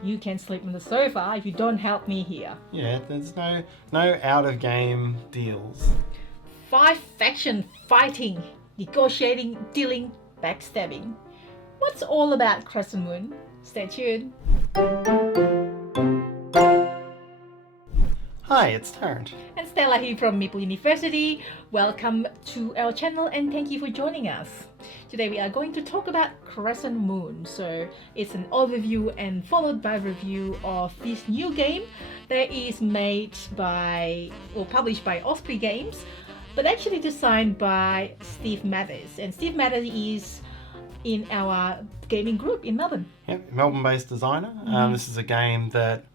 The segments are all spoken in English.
You can sleep on the sofa if you don't help me here. Yeah, there's no out of game deals. 5 faction fighting, negotiating, dealing, backstabbing. What's all about Crescent Moon? Stay tuned. Hi, it's Tarrant. And Stella here from Meeple University. Welcome to our channel and thank you for joining us. Today we are going to talk about Crescent Moon. So it's an overview and followed by review of this new game that is made by, or published by Osprey Games, but actually designed by Steve Mathers. And Steve Mathers is in our gaming group in Melbourne. Yep, Melbourne-based designer. This is a game that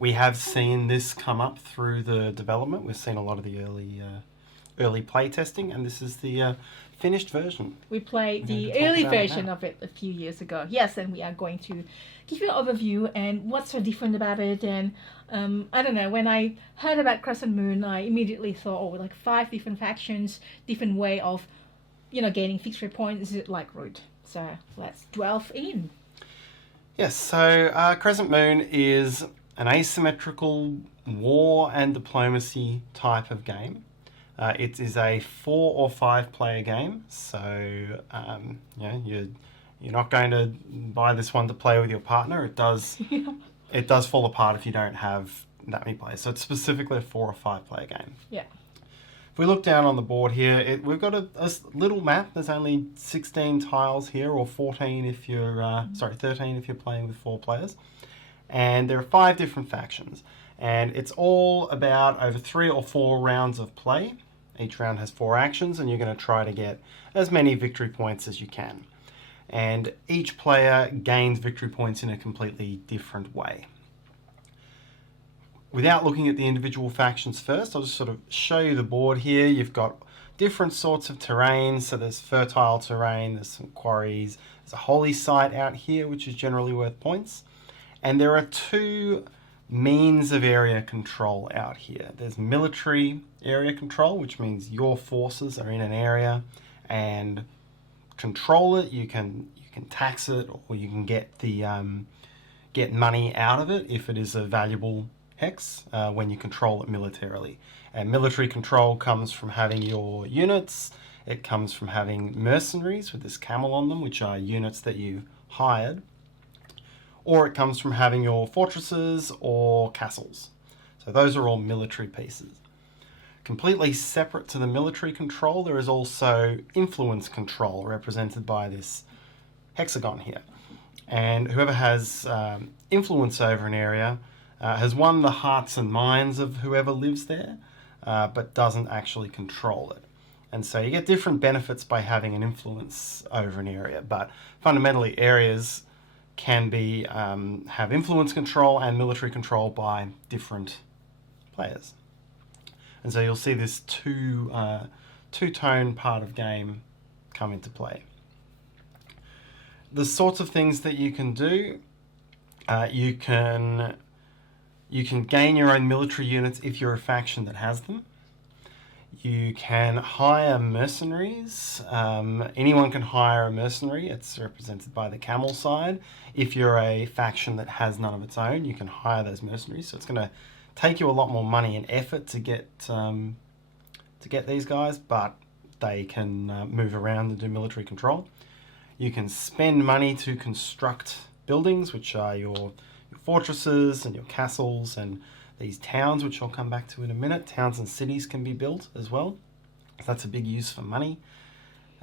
we have seen this come up through the development. We've seen a lot of the early play testing, and this is the finished version. We played the early version of it a few years ago. Yes, and we are going to give you an overview and what's so different about it. And I don't know, when I heard about Crescent Moon, I immediately thought, oh, like 5 different factions, different way of, gaining victory points. Is it like Root? So let's delve in. Yes, so Crescent Moon is an asymmetrical war and diplomacy type of game. It is a 4 or 5 player game, so you're not going to buy this one to play with your partner. It does fall apart if you don't have that many players. So it's specifically a 4 or 5 player game. Yeah. If we look down on the board here, we've got a little map. There's only 16 tiles here, or 14 if you're 13 if you're playing with 4 players. And there are 5 different factions, and it's all about over 3 or 4 rounds of play. Each round has 4 actions, and you're going to try to get as many victory points as you can. And each player gains victory points in a completely different way. Without looking at the individual factions first, I'll just sort of show you the board here. You've got different sorts of terrain, so there's fertile terrain, there's some quarries, there's a holy site out here, which is generally worth points. And there are 2 means of area control out here. There's military area control, which means your forces are in an area and control it. You can tax it, or you can get money out of it if it is a valuable hex when you control it militarily. And military control comes from having your units. It comes from having mercenaries with this camel on them, which are units that you've hired. Or it comes from having your fortresses or castles. So those are all military pieces. Completely separate to the military control, there is also influence control, represented by this hexagon here. And whoever has influence over an area has won the hearts and minds of whoever lives there, but doesn't actually control it. And so you get different benefits by having an influence over an area, but fundamentally areas can be have influence control and military control by different players. And so you'll see this two-tone part of game come into play. The sorts of things that you can do, you can gain your own military units if you're a faction that has them. You can hire mercenaries. Anyone can hire a mercenary. It's represented by the camel side. If you're a faction that has none of its own, you can hire those mercenaries. So it's going to take you a lot more money and effort to get these guys, but they can move around and do military control. You can spend money to construct buildings, which are your fortresses and your castles and these towns, which I'll come back to in a minute. Towns and cities can be built as well. So that's a big use for money.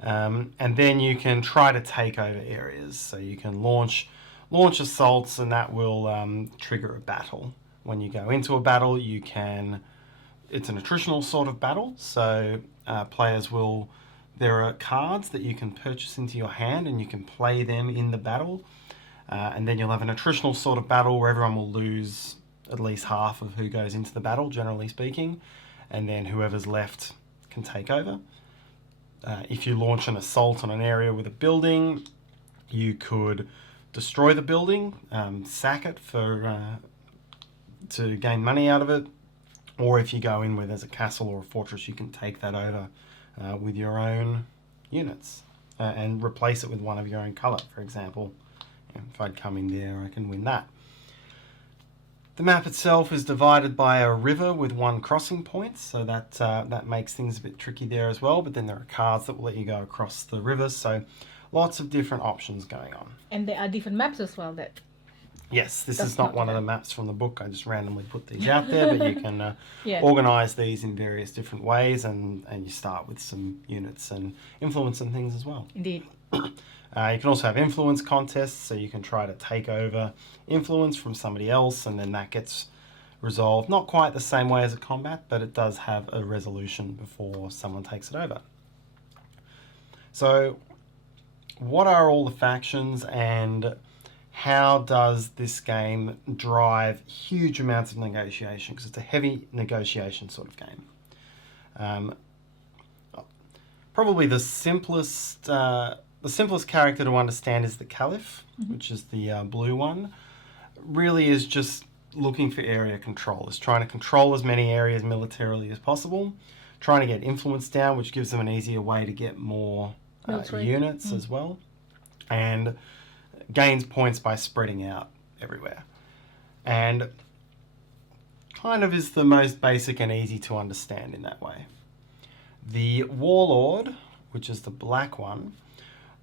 And then you can try to take over areas. So you can launch assaults, and that will trigger a battle. When you go into a battle, it's an attritional sort of battle. So players there are cards that you can purchase into your hand, and you can play them in the battle. And then you'll have an attritional sort of battle where everyone will lose at least half of who goes into the battle, generally speaking, and then whoever's left can take over. If you launch an assault on an area with a building, you could destroy the building, sack it to gain money out of it, or if you go in where there's a castle or a fortress, you can take that over with your own units and replace it with one of your own colour, for example. If I'd come in there, I can win that. The map itself is divided by a river with one crossing point, so that makes things a bit tricky there as well. But then there are cards that will let you go across the river, so lots of different options going on. And there are different maps as well that... Yes, this That's is not not one of bad. the maps from the book. I just randomly put these out there, but you can Yeah. organise these in various different ways, and you start with some units and influence and things as well. Indeed. You can also have influence contests, so you can try to take over influence from somebody else, and then that gets resolved. Not quite the same way as a combat, but it does have a resolution before someone takes it over. So, what are all the factions, and how does this game drive huge amounts of negotiation? Because it's a heavy negotiation sort of game. Probably the simplest character to understand is the Caliph, which is the blue one. Really is just looking for area control. Is trying to control as many areas militarily as possible, trying to get influence down, which gives them an easier way to get more units as well, and gains points by spreading out everywhere. And kind of is the most basic and easy to understand in that way. The Warlord, which is the black one,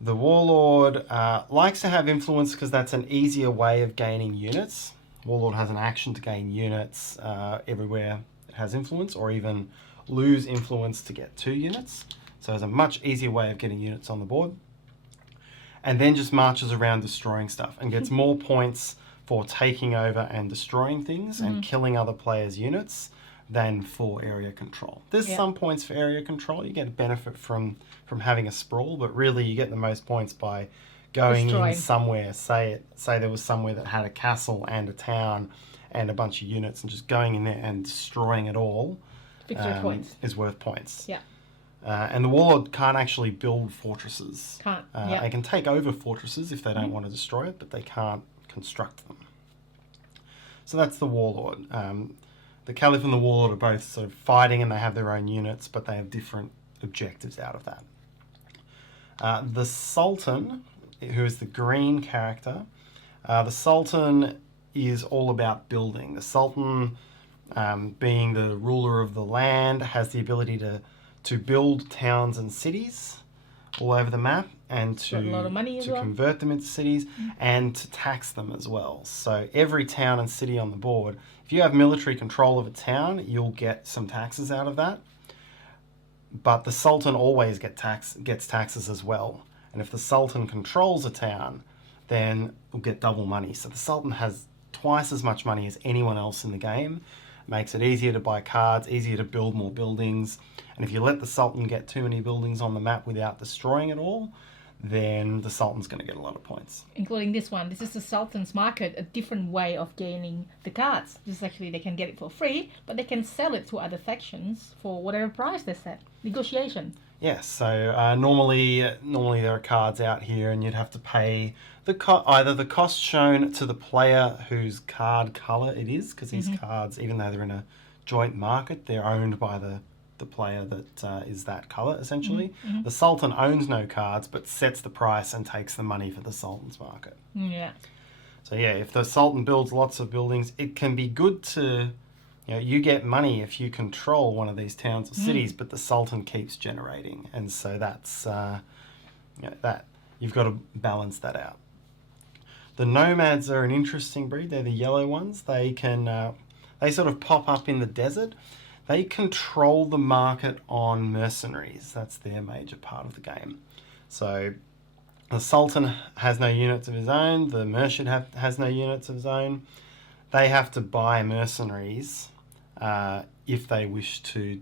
the Warlord likes to have influence because that's an easier way of gaining units. Warlord has an action to gain units everywhere it has influence, or even lose influence to get 2 units. So it's a much easier way of getting units on the board. And then just marches around destroying stuff and gets more points for taking over and destroying things and killing other players' units than for area control. There's some points for area control. You get a benefit from having a sprawl, but really you get the most points by going in somewhere. Say there was somewhere that had a castle and a town and a bunch of units, and just going in there and destroying it all is worth points. Yeah. And the Warlord can't actually build fortresses. They can take over fortresses if they don't want to destroy it, but they can't construct them. So that's the Warlord. The Caliph and the Warlord are both sort of fighting, and they have their own units, but they have different objectives out of that. The Sultan, who is the green character, the Sultan is all about building. The Sultan, being the ruler of the land, has the ability to build towns and cities all over the map, and to convert them into cities, and to tax them as well. So every town and city on the board, if you have military control of a town, you'll get some taxes out of that. But the Sultan always gets taxes as well. And if the Sultan controls a town, then we'll get double money. So the Sultan has twice as much money as anyone else in the game. Makes it easier to buy cards, easier to build more buildings. And if you let the Sultan get too many buildings on the map without destroying it all, then the Sultan's going to get a lot of points. Including this one. This is the Sultan's market, a different way of gaining the cards. This is actually, they can get it for free, but they can sell it to other factions for whatever price they set. Negotiation. Yes, so normally there are cards out here, and you'd have to pay either the cost shown to the player whose card colour it is, because these cards, even though they're in a joint market, they're owned by the player that is that colour, essentially. The Sultan owns no cards, but sets the price and takes the money for the Sultan's market. Yeah. So yeah, if the Sultan builds lots of buildings, it can be good to... You get money if you control one of these towns or cities, but the Sultan keeps generating, and so that's that you've got to balance that out. The nomads are an interesting breed. They're the yellow ones. They can they sort of pop up in the desert. They control the market on mercenaries. That's their major part of the game. So the Sultan has no units of his own. The merchant has no units of his own. They have to buy mercenaries if they wish to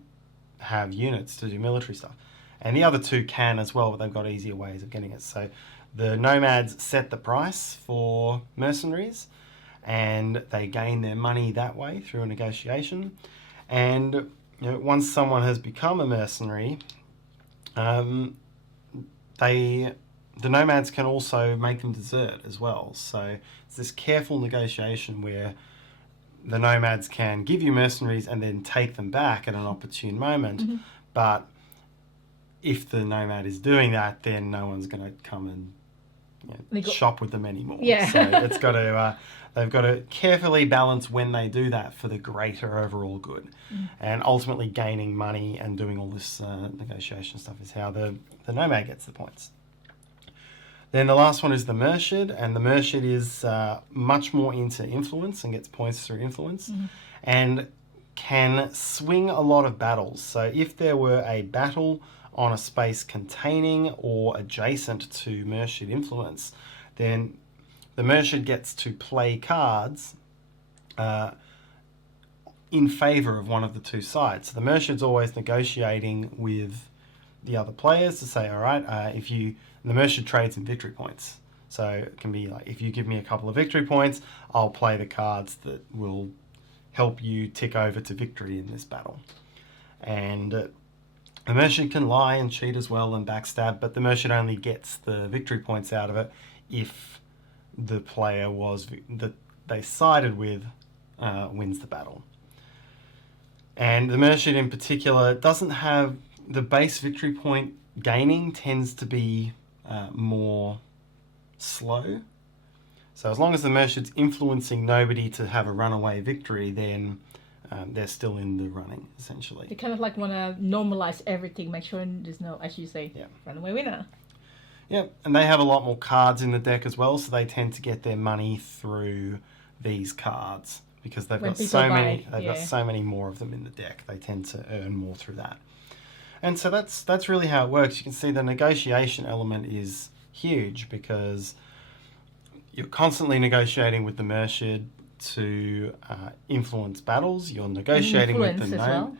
have units to do military stuff. And the other two can as well, but they've got easier ways of getting it. So the nomads set the price for mercenaries, and they gain their money that way through a negotiation. And once someone has become a mercenary, the nomads can also make them desert as well. So it's this careful negotiation where the nomads can give you mercenaries and then take them back at an opportune moment. But if the nomad is doing that, then no one's going to come and shop with them anymore. Yeah. So it's got to they've got to carefully balance when they do that for the greater overall good, and ultimately gaining money and doing all this negotiation stuff is how the nomad gets the points. Then the last one is the Merchant, and the Merchant is much more into influence and gets points through influence, and can swing a lot of battles. So if there were a battle on a space containing or adjacent to Merchant influence, then the Merchant gets to play cards in favour of one of the two sides. So the Merchant's always negotiating with the other players to say, all right, the Merchant trades in victory points. So it can be like, if you give me a couple of victory points, I'll play the cards that will help you tick over to victory in this battle. And the Merchant can lie and cheat as well and backstab, but the Merchant only gets the victory points out of it if the player that they sided with wins the battle. And the Merchant in particular doesn't have the base victory point gaining, tends to be more slow. So as long as the Merchant's influencing nobody to have a runaway victory, then they're still in the running, essentially. They kind of like want to normalize everything, make sure there's no, as you say, runaway winner. Yeah, and they have a lot more cards in the deck as well, so they tend to get their money through these cards because they've got so many. They've got so many more of them in the deck. They tend to earn more through that. And so that's really how it works. You can see the negotiation element is huge because you're constantly negotiating with the Merchant to influence battles. You're negotiating with the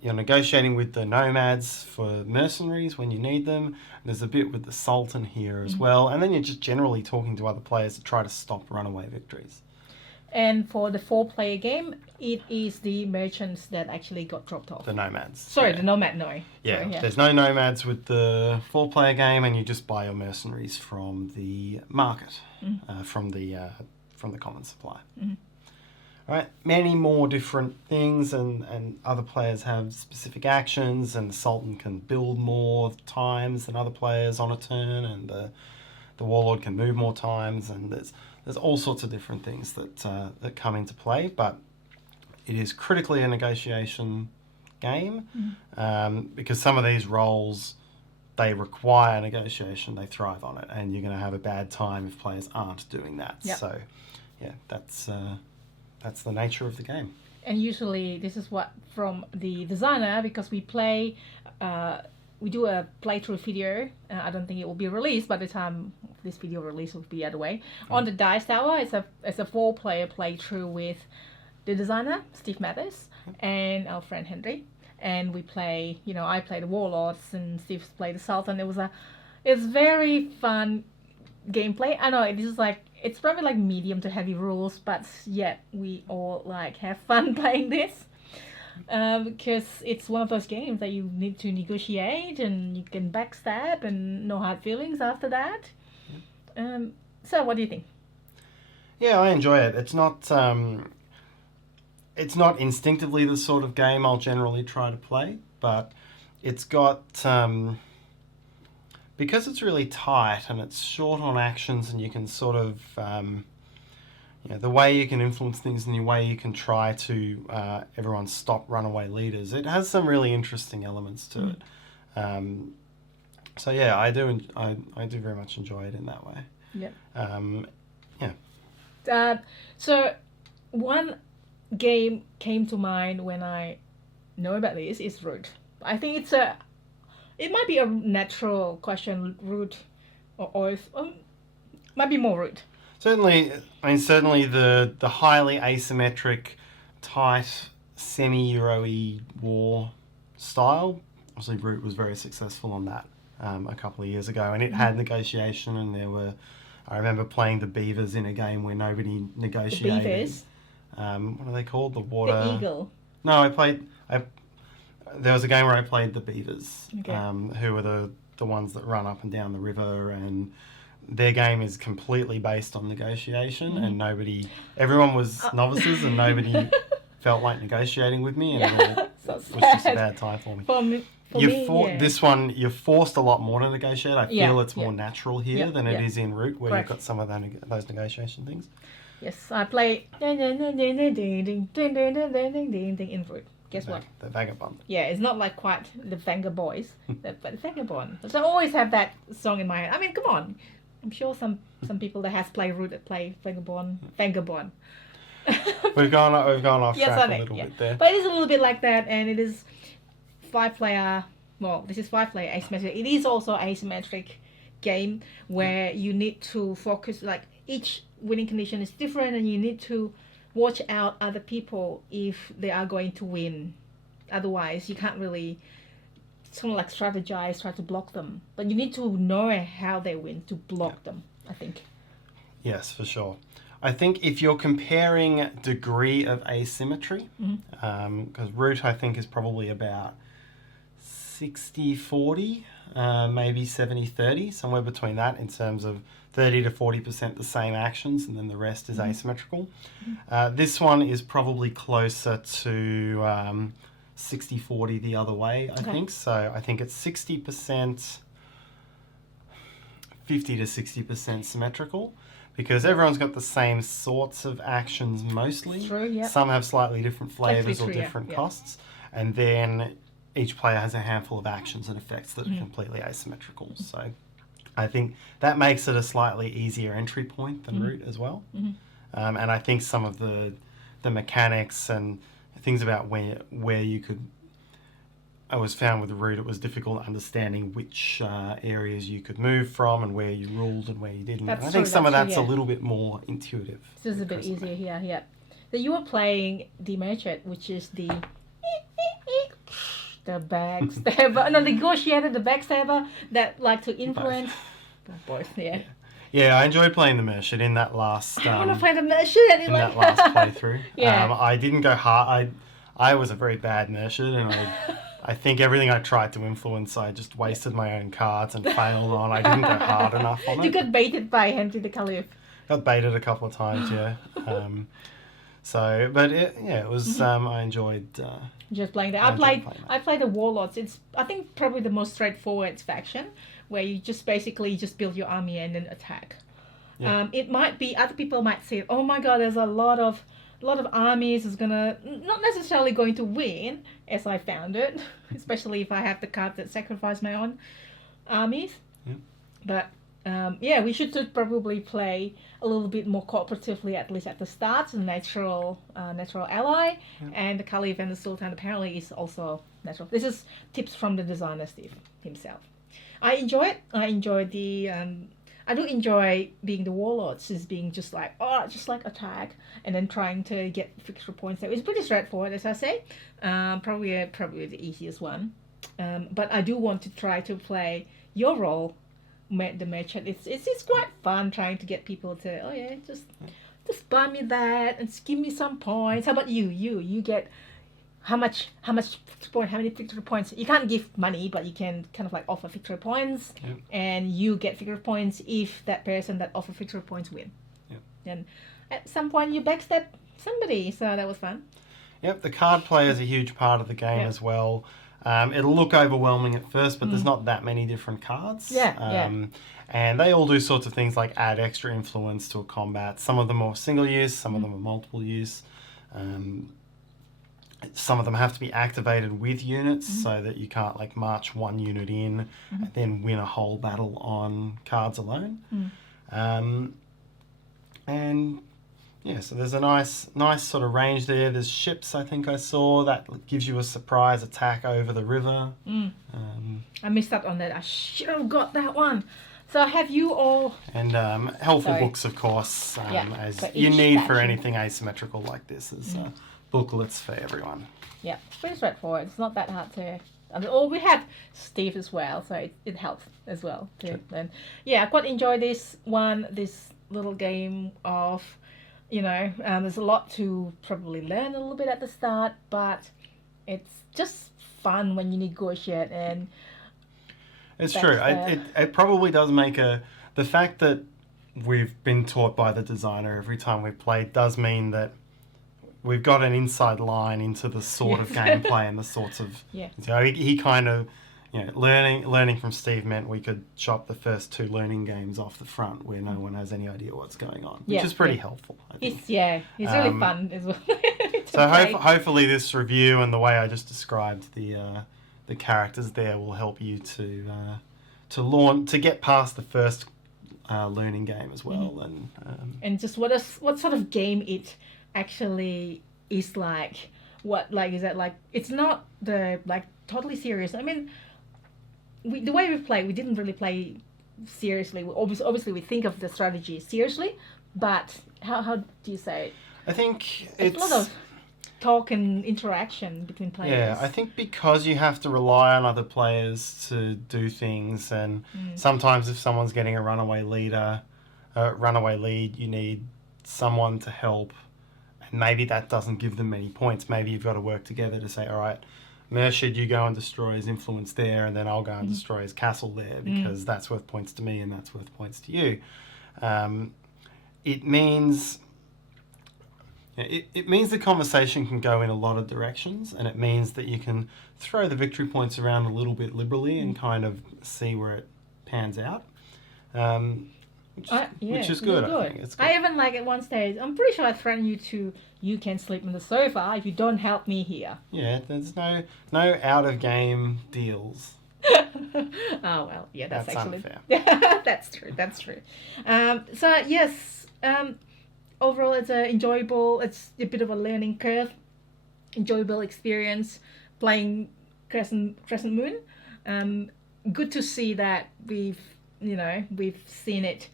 you're negotiating with the nomads for mercenaries when you need them. There's a bit with the Sultan here as well. And then you're just generally talking to other players to try to stop runaway victories. And for the 4-player game, it is the merchants that actually got dropped off. The nomads. Sorry, the nomad, no. Yeah, Sorry, there's no nomads with the 4-player game, and you just buy your mercenaries from the market, from the common supply. All right, many more different things, and other players have specific actions, and the Sultan can build more times than other players on a turn, and the Warlord can move more times, and there's all sorts of different things that come into play, but it is critically a negotiation game because some of these roles, they require negotiation, they thrive on it, and you're going to have a bad time if players aren't doing that. Yep. So, yeah, that's the nature of the game. And usually this is what from the designer, because we play, we do a playthrough video. I don't think it will be released by the time this video release will be other way. On the Dice Tower, it's a 4-player playthrough with the designer, Steve Mathers, and our friend Henry. And we play, I play the Warlords and Steve's play the Sultan. It's very fun gameplay. I know it's probably like medium to heavy rules, but yet we all have fun playing this. Because it's one of those games that you need to negotiate and you can backstab and no hard feelings after that. So what do you think? Yeah, I enjoy it. It's not instinctively the sort of game I'll generally try to play, but it's got because it's really tight and it's short on actions, and you can sort of the way you can influence things and the way you can try to everyone stop runaway leaders. It has some really interesting elements to it. So yeah, I do very much enjoy it in that way. Yeah. So one game came to mind when I know about this is Root. I think it might be a natural question, Root, or might be more Root. Certainly the highly asymmetric, tight, semi-Euro-y war style. Obviously, Root was very successful on that a couple of years ago, and it had negotiation, and I remember playing the Beavers in a game where nobody negotiated. The Beavers? What are they called? The water... The Eagle. No, there was a game where I played the Beavers, okay. Who are the ones that run up and down the river, and their game is completely based on negotiation, and everyone was novices, and nobody felt like negotiating with me, and So was just a sad. bad time for me. For me, yeah. This one, you're forced a lot more to negotiate. I feel it's more natural here than it is in Root, where you've got some of those negotiation things. Yes, I play in Root. Guess what? The Vagabond. Yeah, it's not like quite the Vagabonds, but the Vagabond. So I always have that song in my head. I mean, come on. I'm sure some people that has played Root that play Vagabond. We've gone off track a little bit there. But it is a little bit like that, and it is 5-player. Well, this is 5-player asymmetric. It is also asymmetric game where you need to focus. Like each winning condition is different, and you need to watch out other people if they are going to win. Otherwise, you can't really sort of like strategize, try to block them. But you need to know how they win to block them, I think. Yes, for sure. I think if you're comparing degree of asymmetry, because Root I think is probably about 60-40, maybe 70-30, somewhere between that in terms of 30 to 40% the same actions, and then the rest is asymmetrical. This one is probably closer to 60-40 the other way, I think. So I think it's 60%, 50 to 60% symmetrical, because everyone's got the same sorts of actions mostly. True, yeah. Some have slightly different flavours or different costs, and then each player has a handful of actions and effects that are completely asymmetrical. So I think that makes it a slightly easier entry point than Root as well. And I think some of the mechanics and things about where you could... I was found with Root it was difficult understanding which areas you could move from and where you ruled and where you didn't. I think some of that's a little bit more intuitive. This is a bit easier here, yeah. So you were playing the merchant, which is the backstabber, no, negotiator, the backstabber that like to influence both. Yeah, I enjoyed playing the merchant in that last. I want to play the merchant in that last playthrough. I didn't go hard. I was a very bad merchant, and I think everything I tried to influence, I just wasted my own cards and failed on. I didn't go hard enough on it. You got baited by Henry the Caliph. Got baited a couple of times, yeah. It was. I enjoyed. Just playing that. I played the Warlords. It's I think probably the most straightforward faction, where you just basically just build your army and then attack. Yeah. It might be other people might say, oh my god, there's a lot of armies is gonna not necessarily going to win, as I found it, especially if I have the card that sacrifice my own armies. Yeah. But we should probably play a little bit more cooperatively, at least at the start. The natural ally, and the Caliph and the Sultan apparently is also natural. This is tips from the designer Steve himself. I enjoy it. I enjoy the. I do enjoy being the warlords, is being just like attack and then trying to get fixture points. So it's pretty straightforward, as I say. Probably the easiest one. But I do want to try to play your role, the merchant. It's quite fun trying to get people to just buy me that and give me some points. How about you get how many victory points? You can't give money, but you can kind of like offer victory points, and you get victory points if that person that offer victory points win. And at some point you backstab somebody, so that was fun. Yep, the card play is a huge part of the game as well. It'll look overwhelming at first, but there's not that many different cards. And they all do sorts of things like add extra influence to a combat. Some of them are single use, some of them are multiple use. Some of them have to be activated with units so that you can't like march one unit in and then win a whole battle on cards alone. So there's a nice sort of range there. There's ships, I think I saw, that gives you a surprise attack over the river. I missed out on that. I should have got that one. So have you all... And helpful books, of course, as you need for anything asymmetrical like this. Is booklets for everyone. Yeah, it's pretty straightforward. It's not that hard to... Or we have Steve as well, so it helps as well too. And I quite enjoy this little game of... there's a lot to probably learn a little bit at the start, but it's just fun when you negotiate and... It's true. It probably does make the fact that we've been taught by the designer every time we've played does mean that we've got an inside line into the sort of gameplay and the sorts of. Yeah. So he kind of, learning from Steve meant we could chop the first 2 learning games off the front where no one has any idea what's going on, which is pretty helpful, I think. It's really fun as well. So hopefully this review and the way I just described the characters there will help you to get past the first learning game as well, and just what sort of game it actually is like. What is that like? It's not the totally serious. I mean, the way we play, we didn't really play seriously. Obviously, we think of the strategy seriously, but how do you say it? I think it's a lot of talk and interaction between players. Yeah, I think because you have to rely on other players to do things, and sometimes if someone's getting a runaway lead, you need someone to help, and maybe that doesn't give them many points. Maybe you've got to work together to say, all right, Mershid, you go and destroy his influence there, and then I'll go and destroy his castle there, because that's worth points to me and that's worth points to you. It means the conversation can go in a lot of directions, and it means that you can throw the victory points around a little bit liberally and kind of see where it pans out, which is good. I think it's good. I even at one stage, I'm pretty sure I threatened you can sleep on the sofa if you don't help me here. Yeah, there's no out of game deals. Oh well, yeah, that's actually unfair. That's true. So yes, overall it's enjoyable. It's a bit of a learning curve, enjoyable experience playing Crescent Moon. Good to see that we've seen it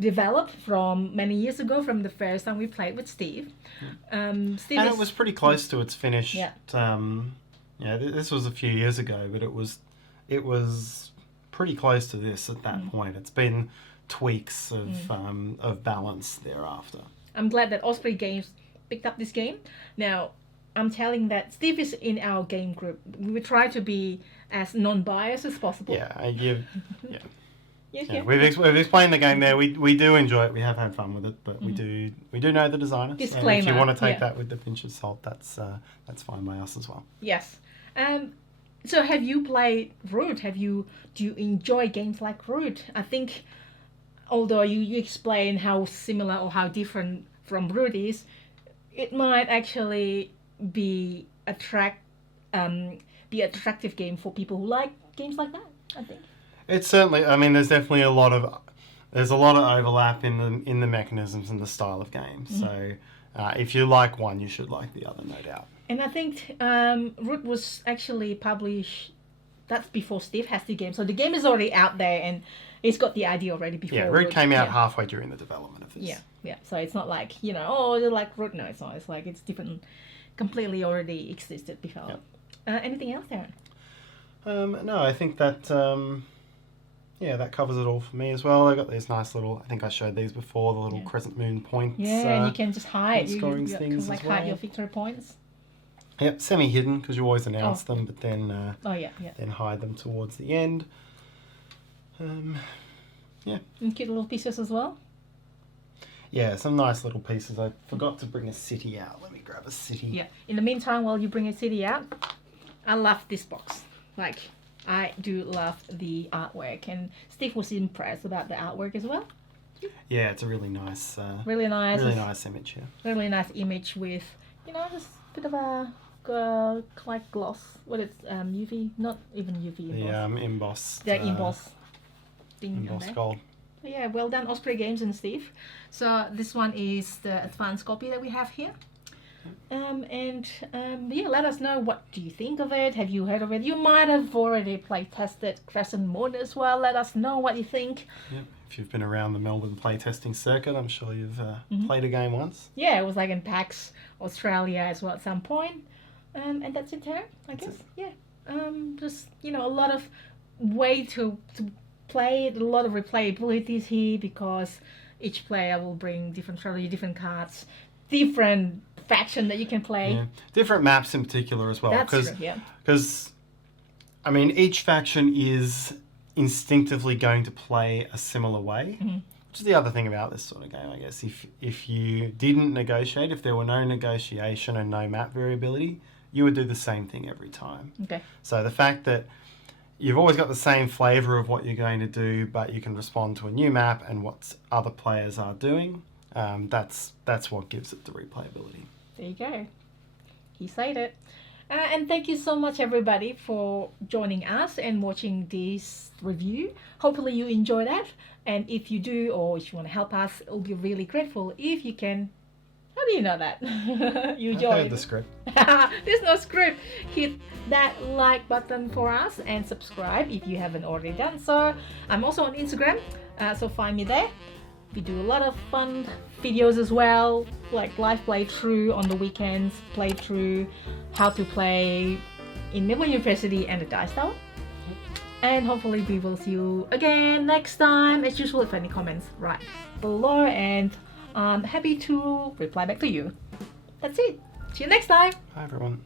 developed from many years ago, from the first time we played with Steve. And it was pretty close to its finish. This was a few years ago, but it was pretty close to this at that point. It's been tweaks of balance thereafter. I'm glad that Osprey Games picked up this game. Now, I'm telling that Steve is in our game group. We will try to be as non-biased as possible. We've explained the game there. We do enjoy it. We have had fun with it, but we do know the designer. Disclaimer. And if you want to take that with a pinch of salt, that's fine by us as well. Yes. So have you played Root? Do you enjoy games like Root? I think, although you explain how similar or how different from Root is, it might actually be attractive game for people who like games like that, I think. It's certainly. I mean, there's definitely a lot of overlap in the mechanisms and the style of games. So, if you like one, you should like the other, no doubt. And I think Root was actually published. That's before Steve has the game, so the game is already out there, and he's got the idea already before. Yeah, Root came out halfway during the development of this. Yeah. So it's not like they like Root. No, it's not. It's like it's different, completely already existed before. Anything else, Tarrant? No, I think that. That covers it all for me as well. I got these nice little. I think I showed these before. The little Crescent Moon points. Yeah, you can just hide. Scoring things can as well. Hide your victory points. Yep, semi-hidden because you always announce them, but then then hide them towards the end. And cute little pieces as well. Yeah, some nice little pieces. I forgot to bring a city out. Let me grab a city. Yeah. In the meantime, while you bring a city out, I love this box. I do love the artwork, and Steve was impressed about the artwork as well. Yeah, it's a really nice, really nice image here. Really nice image with, just a bit of a gloss. What is UV? Not even UV. Embossed. The emboss thing. Embossed gold. Yeah, well done, Osprey Games and Steve. So this one is the advanced copy that we have here. Let us know, what do you think of it? Have you heard of it? You might have already tested Crescent Moon as well. Let us know what you think. Yep. If you've been around the Melbourne playtesting circuit, I'm sure you've played a game once. Yeah, it was in PAX Australia as well at some point. And that's it, Tarrant, I guess. Yeah. Just, a lot of way to play it, a lot of replayabilities here, because each player will bring different strategy, different cards, different faction that you can play. Yeah. Different maps in particular as well. That's true, yeah. Because, I mean, each faction is instinctively going to play a similar way. Which is the other thing about this sort of game, I guess. If you didn't negotiate, if there were no negotiation and no map variability, you would do the same thing every time. Okay. So the fact that you've always got the same flavour of what you're going to do, but you can respond to a new map and what other players are doing, that's what gives it the replayability. There you go. He said it. And thank you so much, everybody, for joining us and watching this review. Hopefully you enjoy that. And if you do, or if you want to help us, we'll be really grateful if you can. How do you know that? You I've joined. heard the script. There's no script. Hit that like button for us and subscribe if you haven't already done so. I'm also on Instagram, so find me there. We do a lot of fun videos as well, like live playthrough on the weekends, playthrough, how to play in Meeple University and the Dice Tower. And hopefully we will see you again next time. As usual, if any comments, right below, and I'm happy to reply back to you. That's it. See you next time. Hi everyone.